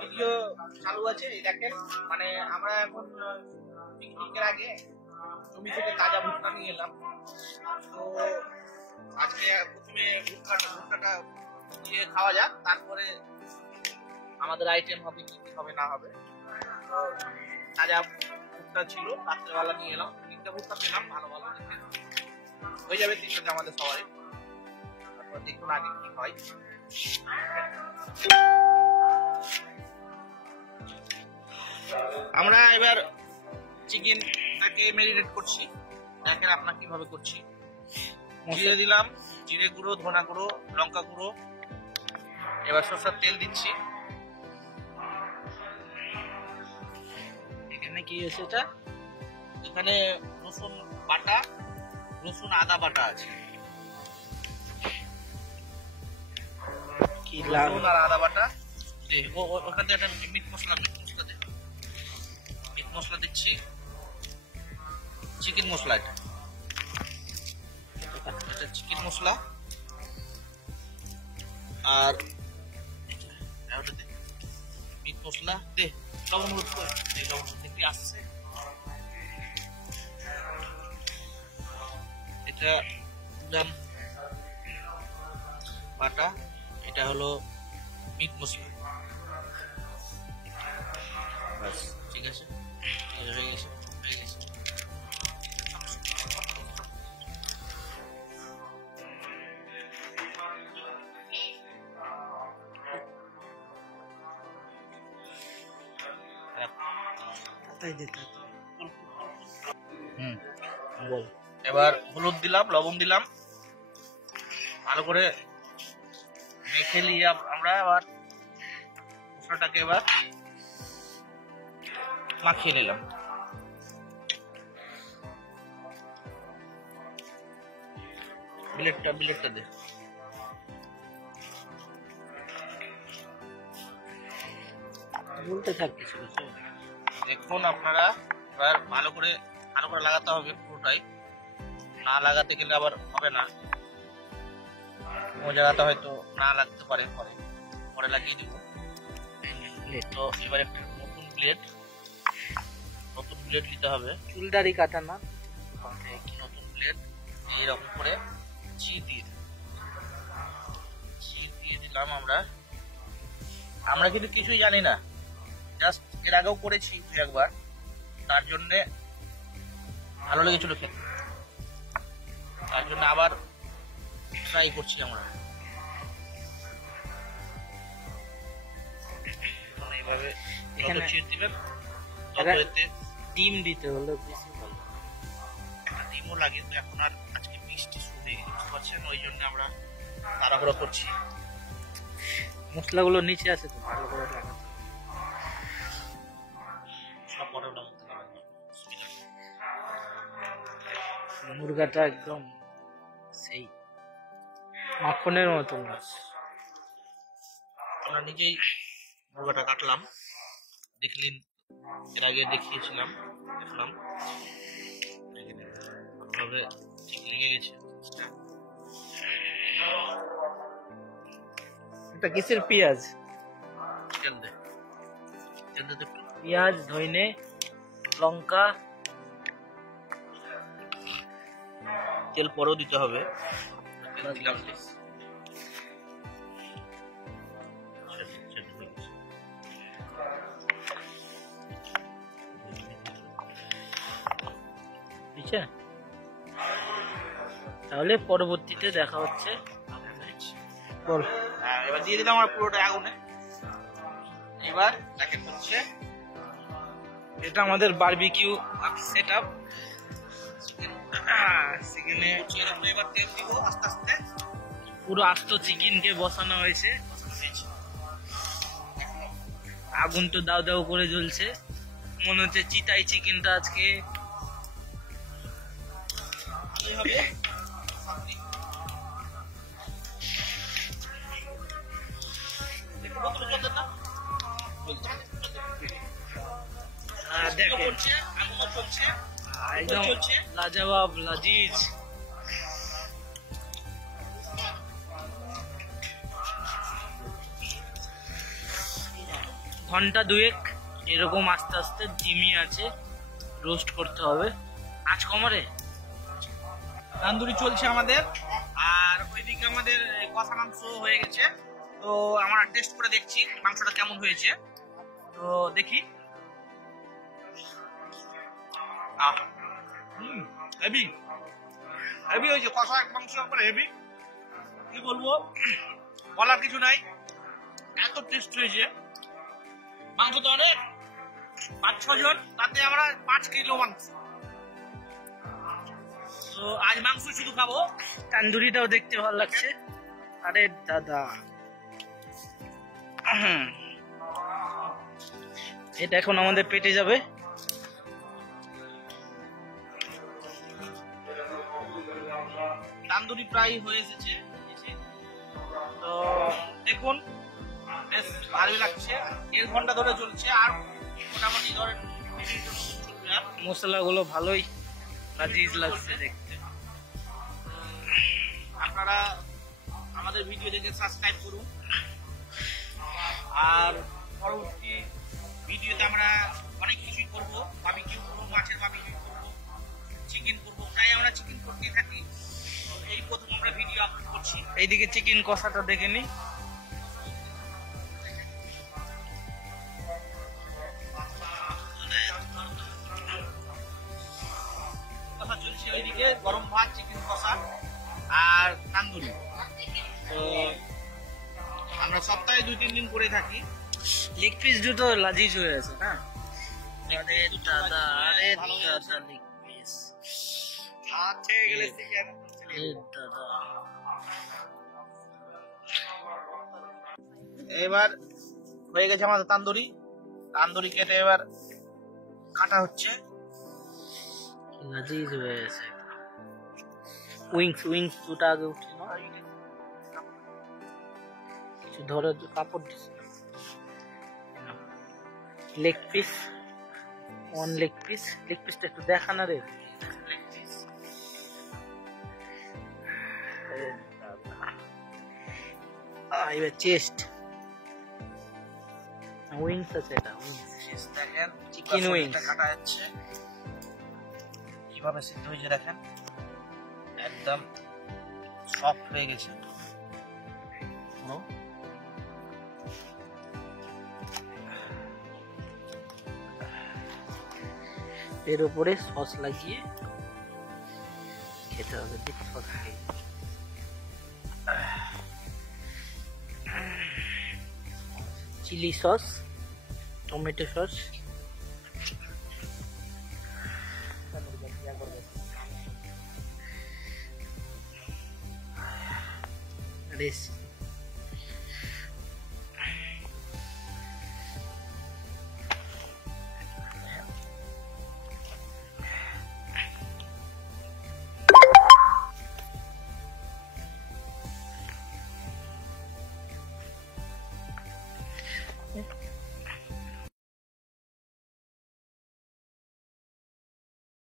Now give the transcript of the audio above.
Video চালু আছে। এই দেখেন, মানে আমরা এখন পিকনিকের আগে জমি থেকে তাজা ভুট্টা নিয়ে এলাম। তো আজকে প্রথমে ভুট্টাটা দিয়ে খাওয়া যাক, তারপরে আমাদের আইটেম হবে কি কি হবে না হবে। তো তাজা ভুট্টা ছিল, রাত্রেবেলা নিয়ে এলাম, 3টা ভুট্টা পেলাম ভালো ভালো দেখে। হয়ে যাবে 300 আমাদের সবাই। তারপর দেখুন আগে কি হয়। আমরা এবার চিকেনটাকে ম্যারিনেট করছি। দেখেন আপনার কিভাবে করছি। জিরে দিলাম, জিরে গুঁড়ো, ধনা গুঁড়ো, লঙ্কা গুঁড়ো। এবার সরষের তেল দিচ্ছি। এখানে কি আছে এটা? এখানে রসুন বাটা, রসুন আদা বাটা আছে। কি রসুন আর আদা বাটা। ওখান থেকে একটা মিট মশলা মিট মশলা দিচ্ছি। চিকেন মশলা, এটা চিকেন মশলা। আর মিট মশলা দে, লবণ হলুদ করে লবণ দেখতে আসছে। এটা বাটা, এটা হলো মিট মশলা। বাস ঠিক আছে, হয়ে গেছে। এবার হলুদ দিলাম, লবণ দিলাম, ভালো করে মেখে নিয়ে আমরা আবার মশলাটাকে এবার মাখিয়ে নিলাম। বিলেটটা দে। বলতে থাকি এখন আপনারা এবার ভালো করে লাগাতে হবে পুরোটাই। না লাগাতে গেলে আবার হবে না। জায়গাটা হয়তো না লাগতে পারে, পরে লাগিয়ে দিব। তো এবার একটা নতুন প্লেট নিতে হবে। চুলদারি কাটা না, নতুন প্লেট এইরকম করে চিজ দিয়ে দিলাম। আমরা কিন্তু কিছুই জানি না, জাস্ট এর আগেও করেছি একবার, তার জন্য ভালো লেগেছিল খেতে, তার জন্য আবার ট্রাই করছি আমরা। এইভাবে এখানে চিজ দিবেন, ডিম দিতে হলো বেশি ভালো। একটা ডিমও লাগে, তো এখন আর আজকে মিষ্টি শুনে বুঝতে পারছেন, ওই জন্য আমরা তাড়াহুড়ো করছি। মশলাগুলো নিচে আছে তো, ভালো করে লাগাতে মুরগাটা একদম সেই মাখনের মতো। আমরা নিজেই মুরগাটা কাটলাম, দেখলেন, এর আগে দেখলাম ভালোভাবে ঠিক লেগে গেছে। এটা কিসের পেঁয়াজ? পেঁয়াজ, ধইনে, লঙ্কা, তেল পরেও দিতে হবে। তাহলে পরবর্তীতে দেখা হচ্ছে। বল। এবার দিয়ে দিলাম আমরা পুরোটা আগুনে। এবার দেখেন হচ্ছে এটা আমাদের বারবিকিউ সেটআপ। চিকেনে এবার তেল দিব আস্তে আস্তে। পুরো আস্ত চিকেনকে বসানো হয়েছে। আগুন তো দাও দাও করে জ্বলছে, মনে হচ্ছে চিতাই চিকেনটা আজকে একদম লাজবাব, লাজিজ। ঘন্টা দুয়েক এরকম আস্তে আস্তে ডিমি আছে, রোস্ট করতে হবে। আঁচ কমারে তান্দুরি চলছে আমাদের, আর ওইদিকে আমাদের কষা মাংস হয়ে গেছে। তো আমরা টেস্ট করে দেখছি মাংসটা কেমন হয়েছে। তো দেখি। হেভি হেভি হয়েছে, কষা মাংস একবার হেভি। কি বলবো, বলার কিছু নাই, এত টেস্ট হয়েছে। মাংস তো অনেক, 5-6 জন, তাতে আমরা 5 কিলো মাংস। তো আজ মাংস শুধু খাবো। তান্দুরিটাও দেখতে ভালো লাগছে। আরে দাদা, এটা এখন আমাদের পেটে যাবে। তান্দুরি প্রায় হয়ে এসেছে, তো দেখুন বেশ ভালোই লাগছে। 1.5 ঘন্টা ধরে চলছে, আর মোটামুটি ধরেন মশলাগুলো ভালোই লাজিজ লাগছে দেখতে। আপনারা আমাদের ভিডিও দেখে সাবস্ক্রাইব করুন, আর পরবর্তী ভিডিওতে আমরা অনেক কিছুই করবো। বারবিকিউ করবো, মাছের বারবিকিউ করবো, চিকেন করবো, প্রায় আমরা চিকেন করতেই থাকি। এই প্রথম আমরা ভিডিও আপলোড করছি। এইদিকে চিকেন কষাটা দেখে নি। কষা চলছে ওইদিকে, গরম ভাত, চিকেন কষা আর তান্দুরি। তো আমরা সপ্তাহে 2-3 দিন করে থাকি। লেগ পিস দুটো লাজিজ হয়ে আছে না? আরে দাদা, আরে দাদা, লেগ পিস দাদা। এবার হয়ে গেছে আমাদের তান্দুরি। তান্দুরি কেটে এবার কাটা হচ্ছে। লাজিজ হয়ে আছে। উইংস দুটো আগে উঠছে না, কিছু ধরে কাপড় দিচ্ছে। লেগ পিস, লেগ পিসটা একটু দেখা না রে। এবার চেস্ট, উইংস আছে, এটা উইংস দেখেন, চিকেন উইংস কাটা যাচ্ছে, কিভাবে সিদ্ধ হয়েছে দেখেন, একদম সফট হয়ে গেছে। এর উপরে সস লাগিয়ে খেতে হবে। ঠিক সস খাই, chilli sauce, tomato sauce, race